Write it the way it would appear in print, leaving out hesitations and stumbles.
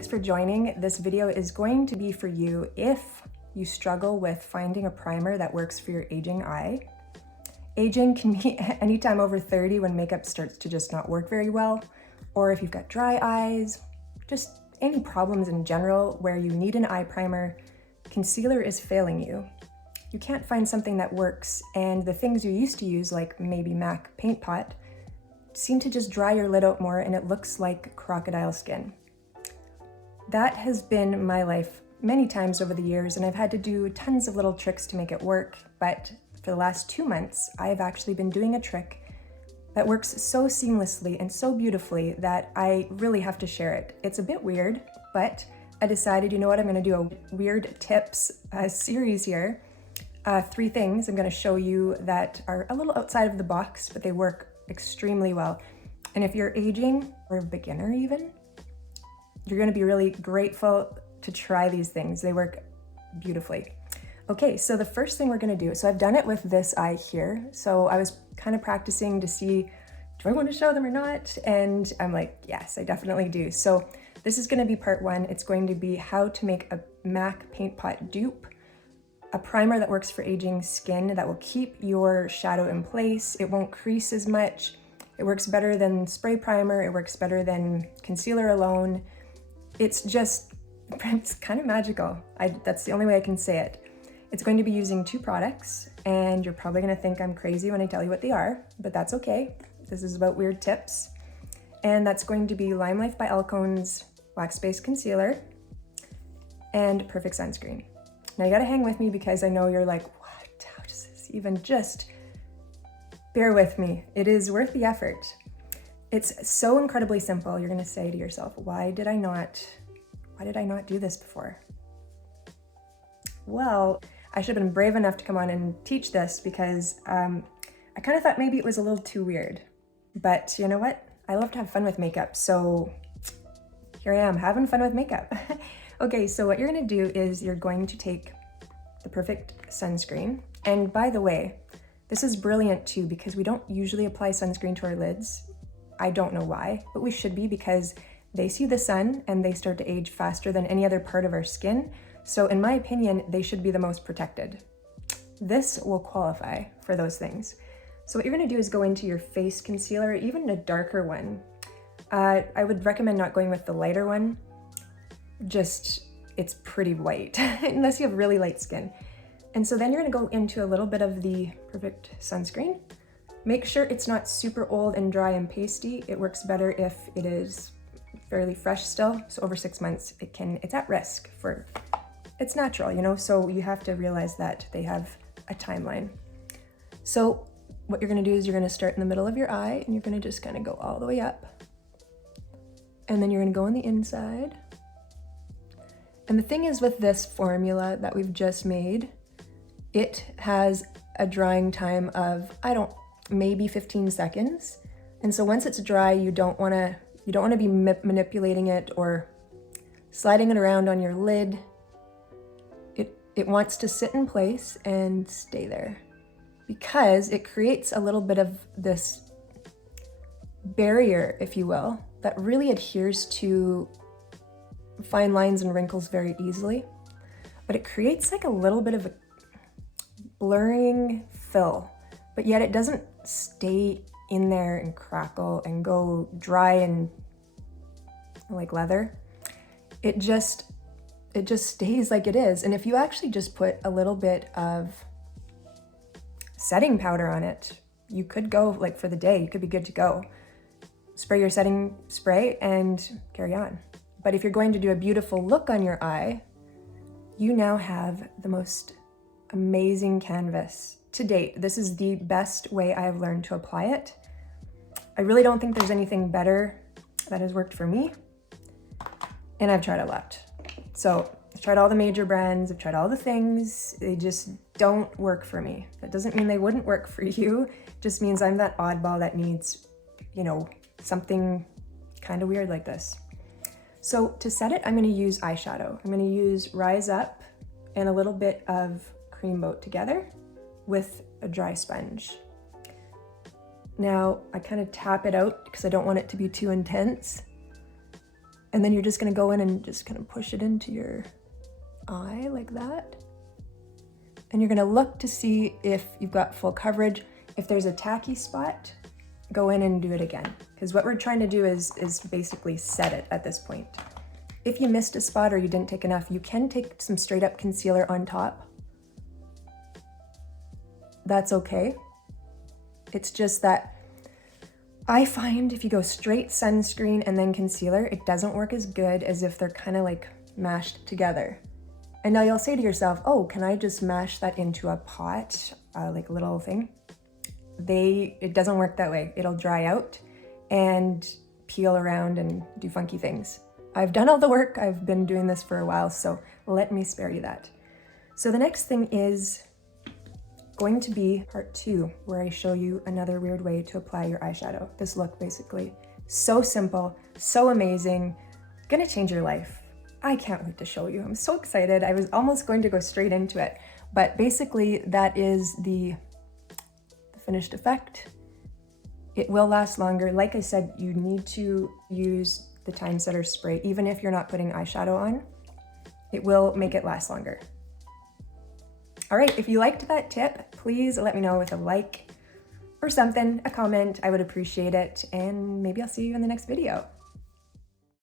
thanks for joining. This video is going to be for you if you struggle with finding a primer that works for your aging eye. Aging can be anytime over 30 when makeup starts to just not work very well, or if you've got dry eyes, just any problems in general where you need an eye primer, concealer is failing you. You can't find something that works, and the things you used to use, like maybe MAC Paint Pot, seem to just dry your lid out more and it looks like crocodile skin. That has been my life many times over the years, and I've had to do tons of little tricks to make it work, but for the last 2 months, I have actually been doing a trick that works so seamlessly and so beautifully that I really have to share it. It's a bit weird, but I decided, you know what, I'm gonna do a weird tips series here. 3 things I'm gonna show you that are a little outside of the box, but they work extremely well. And if you're aging or a beginner even, you're gonna be really grateful to try these things. They work beautifully. Okay, so the first thing we're gonna do, so I've done it with this eye here. So I was kind of practicing to see, do I wanna show them or not? And I'm like, yes, I definitely do. So this is gonna be part 1. It's going to be how to make a MAC Paint Pot dupe, a primer that works for aging skin that will keep your shadow in place. It won't crease as much. It works better than spray primer. It works better than concealer alone. It's kind of magical. That's the only way I can say it. It's going to be using 2 products, and you're probably gonna think I'm crazy when I tell you what they are, but that's okay. This is about weird tips. And that's going to be Limelife by Alcone's Wax-Based Concealer and Perfect Sunscreen. Now you gotta hang with me because I know you're like, what? How does this even just? Bear with me. It is worth the effort. It's so incredibly simple. You're gonna say to yourself, why did I not do this before? Well, I should have been brave enough to come on and teach this because I kind of thought maybe it was a little too weird. But you know what? I love to have fun with makeup, so here I am having fun with makeup. Okay, so what you're gonna do is you're going to take the Perfect Sunscreen. And by the way, this is brilliant too because we don't usually apply sunscreen to our lids. I don't know why, but we should be because they see the sun and they start to age faster than any other part of our skin. So in my opinion, they should be the most protected. This will qualify for those things. So what you're gonna do is go into your face concealer, even a darker one. I would recommend not going with the lighter one. It's pretty white, unless you have really light skin. And so then you're gonna go into a little bit of the Perfect Sunscreen. Make sure it's not super old and dry and pasty. It works better if it is fairly fresh still. So over 6 months, it's at risk for, it's natural, you know? So you have to realize that they have a timeline. So what you're gonna do is you're gonna start in the middle of your eye and you're gonna just kind of go all the way up. And then you're gonna go on the inside. And the thing is with this formula that we've just made, it has a drying time of, maybe 15 seconds. And so once it's dry, you don't wanna be manipulating it or sliding it around on your lid. It wants to sit in place and stay there because it creates a little bit of this barrier, if you will, that really adheres to fine lines and wrinkles very easily, but it creates like a little bit of a blurring fill, but yet it doesn't stay in there and crackle and go dry and like leather. It just stays like it is. And if you actually just put a little bit of setting powder on it, you could go like for the day, you could be good to go. Spray your setting spray and carry on. But if you're going to do a beautiful look on your eye, you now have the most amazing canvas to date. This is the best way I have learned to apply it. I really don't think there's anything better that has worked for me. And I've tried a lot. So I've tried all the major brands, I've tried all the things. They just don't work for me. That doesn't mean they wouldn't work for you. It just means I'm that oddball that needs, you know, something kind of weird like this. So to set it, I'm gonna use eyeshadow. I'm gonna use Rise Up and a little bit of Cream Boat together with a dry sponge. Now I kind of tap it out because I don't want it to be too intense. And then you're just gonna go in and just kind of push it into your eye like that. And you're gonna look to see if you've got full coverage. If there's a tacky spot, go in and do it again. Because what we're trying to do is basically set it at this point. If you missed a spot or you didn't take enough, you can take some straight up concealer on top. That's okay. It's just that I find if you go straight sunscreen and then concealer, it doesn't work as good as if they're kind of like mashed together. And now you'll say to yourself, oh, can I just mash that into a pot, like a little thing? It doesn't work that way. It'll dry out and peel around and do funky things. I've done all the work. I've been doing this for a while, so let me spare you that. So the next thing is going to be part 2, where I show you another weird way to apply your eyeshadow. This look, basically. So simple, so amazing, gonna change your life. I can't wait to show you. I'm so excited. I was almost going to go straight into it, but basically that is the finished effect. It will last longer. Like I said, you need to use the time setter spray, even if you're not putting eyeshadow on. It will make it last longer. All right, if you liked that tip, please let me know with a like or something, a comment. I would appreciate it, and maybe I'll see you in the next video.